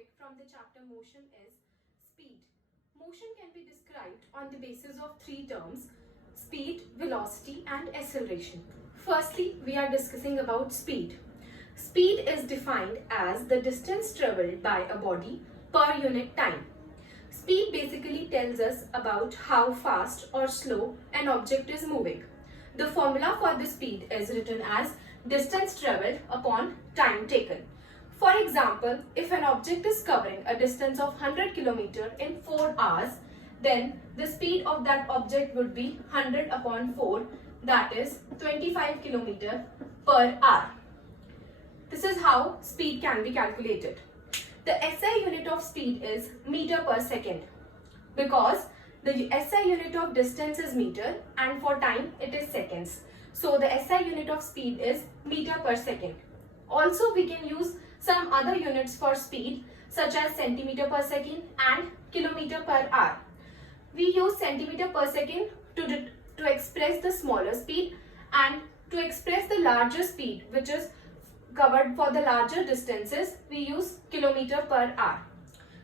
topic from the chapter motion is speed. Motion can be described on the basis of three terms: speed, velocity and acceleration. Firstly, we are discussing about speed. Speed is defined as the distance traveled by a body per unit time. Speed basically tells us about how fast or slow an object is moving. The formula for the speed is written as distance traveled upon time taken. For example, if an object is covering a distance of 100 km in 4 hours, then the speed of that object would be 100 upon 4, that is 25 km per hour. This is how speed can be calculated. The SI unit of speed is meter per second, because the SI unit of distance is meter and for time it is seconds. So the SI unit of speed is meter per second. Also, we can use some other units for speed such as centimeter per second and kilometer per hour. We use centimeter per second to express the smaller speed, and to express the larger speed which is covered for the larger distances, we use kilometer per hour.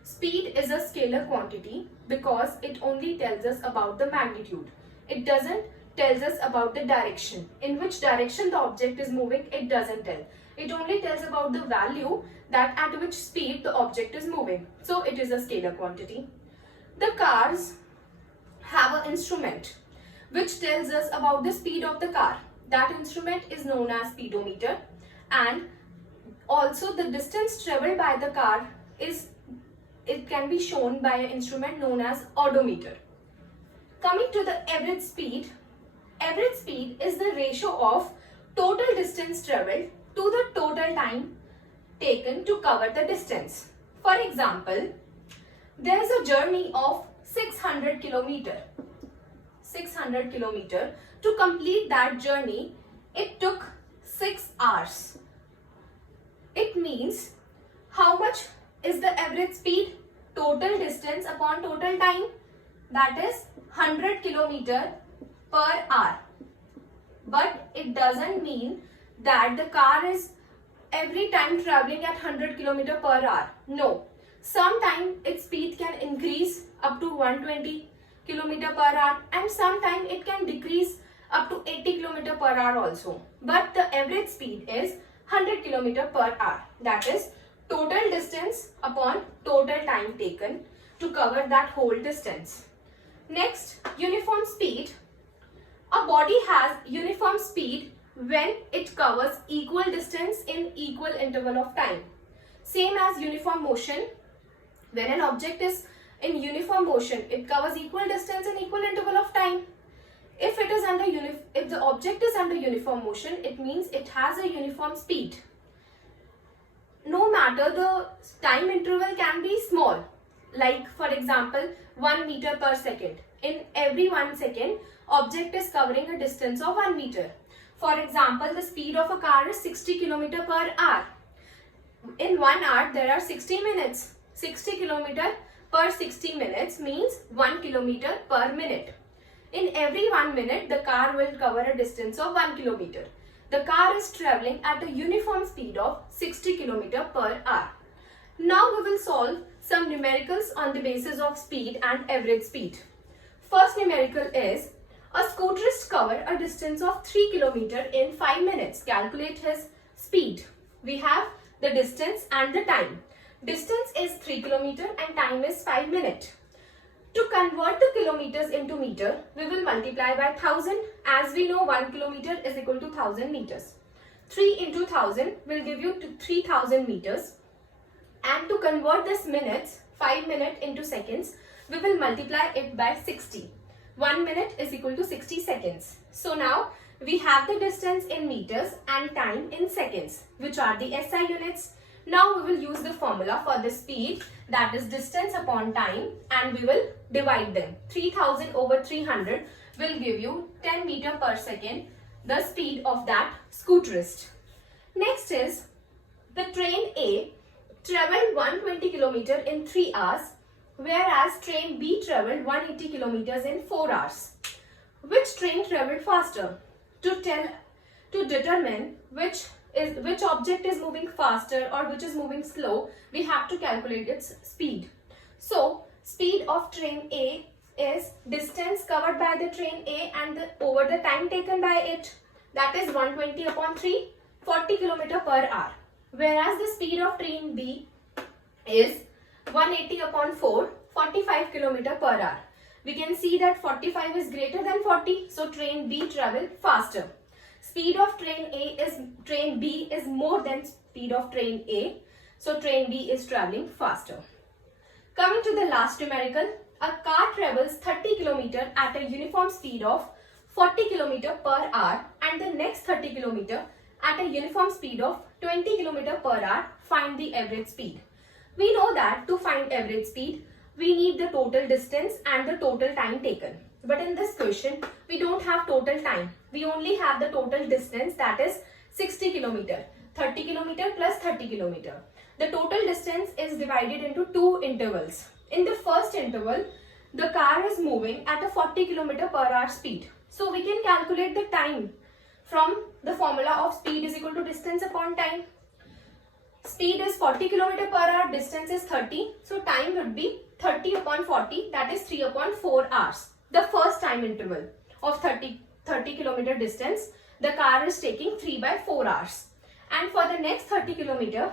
Speed is a scalar quantity because it only tells us about the magnitude. It doesn't tell us about the direction. In which direction the object is moving, it doesn't tell. It only tells about the value that at which speed the object is moving. So it is a scalar quantity. The cars have an instrument which tells us about the speed of the car. That instrument is known as speedometer, and also the distance traveled by the car it can be shown by an instrument known as odometer. Coming to the average speed is the ratio of total distance traveled to the total time taken to cover the distance. For example, there is a journey of 600 km. To complete that journey, it took 6 hours. It means how much is the average speed? Total distance upon total time, that is 100 km per hour. But it doesn't mean that the car is every time traveling at 100 km per hour. No. Sometimes its speed can increase up to 120 km per hour, and sometimes it can decrease up to 80 km per hour also. But the average speed is 100 km per hour. That is total distance upon total time taken to cover that whole distance. Next, uniform speed. A body has uniform speed when it covers equal distance in equal interval of time. Same as uniform motion. When an object is in uniform motion, it covers equal distance in equal interval of time. If the object is under uniform motion, it means it has a uniform speed. No matter the time interval can be small, like for example 1 meter per second. In every 1 second, object is covering a distance of 1 meter. For example, the speed of a car is 60 km per hour. In 1 hour, there are 60 minutes. 60 km per 60 minutes means 1 km per minute. In every 1 minute, the car will cover a distance of 1 km. The car is traveling at a uniform speed of 60 km per hour. Now we will solve some numericals on the basis of speed and average speed. First numerical is: a scooterist cover a distance of 3 km in 5 minutes. Calculate his speed. We have the distance and the time. Distance is 3 km and time is 5 minutes. To convert the kilometers into meter, we will multiply by 1000. As we know, 1 kilometer is equal to 1000 meters. 3 into 1000 will give you 3000 meters. And to convert this minutes, 5 minutes into seconds, we will multiply it by 60. 1 minute is equal to 60 seconds. So now we have the distance in meters and time in seconds, which are the SI units. Now we will use the formula for the speed, that is distance upon time, and we will divide them. 3000 over 300 will give you 10 meter per second, the speed of that scooterist. Next is the train A traveled 120 km in 3 hours, whereas train B traveled 180 km in 4 hours. Which train traveled faster? To determine which which object is moving faster or which is moving slow, we have to calculate its speed. So speed of train A is distance covered by the train A and over the time taken by it, that is 120 upon 3, 40 km per hour. Whereas the speed of train B is 180 upon 4, 45 km per hour. We can see that 45 is greater than 40, so train B travel faster. Speed of train B is more than speed of train A, so train B is traveling faster. Coming to the last numerical, a car travels 30 km at a uniform speed of 40 km per hour and the next 30 km at a uniform speed of 20 km per hour. Find the average speed. We know that to find average speed, we need the total distance and the total time taken. But in this question, we don't have total time. We only have the total distance, that is 60 km. 30 km plus 30 km. The total distance is divided into two intervals. In the first interval, the car is moving at a 40 km per hour speed. So we can calculate the time from the formula of speed is equal to distance upon time. Speed is 40 km per hour, distance is 30. So time would be 30 upon 40, that is 3 upon 4 hours. The first time interval of 30 km distance, the car is taking 3 by 4 hours. And for the next 30 km,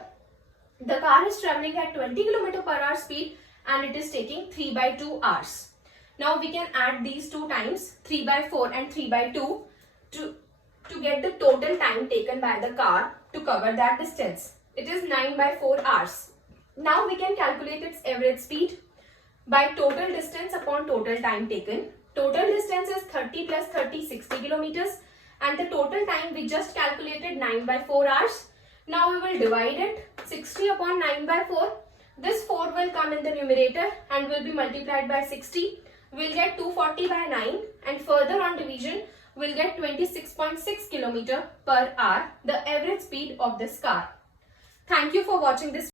the car is traveling at 20 km per hour speed and it is taking 3 by 2 hours. Now we can add these two times, 3 by 4 and 3 by 2 to get the total time taken by the car to cover that distance. It is 9 by 4 hours. Now we can calculate its average speed by total distance upon total time taken. Total distance is 30 plus 30, 60 kilometers, and the total time we just calculated 9 by 4 hours. Now we will divide it 60 upon 9 by 4. This 4 will come in the numerator and will be multiplied by 60. We'll get 240 by 9, and further on division we'll get 26.6 km per hour, the average speed of this car. Thank you for watching this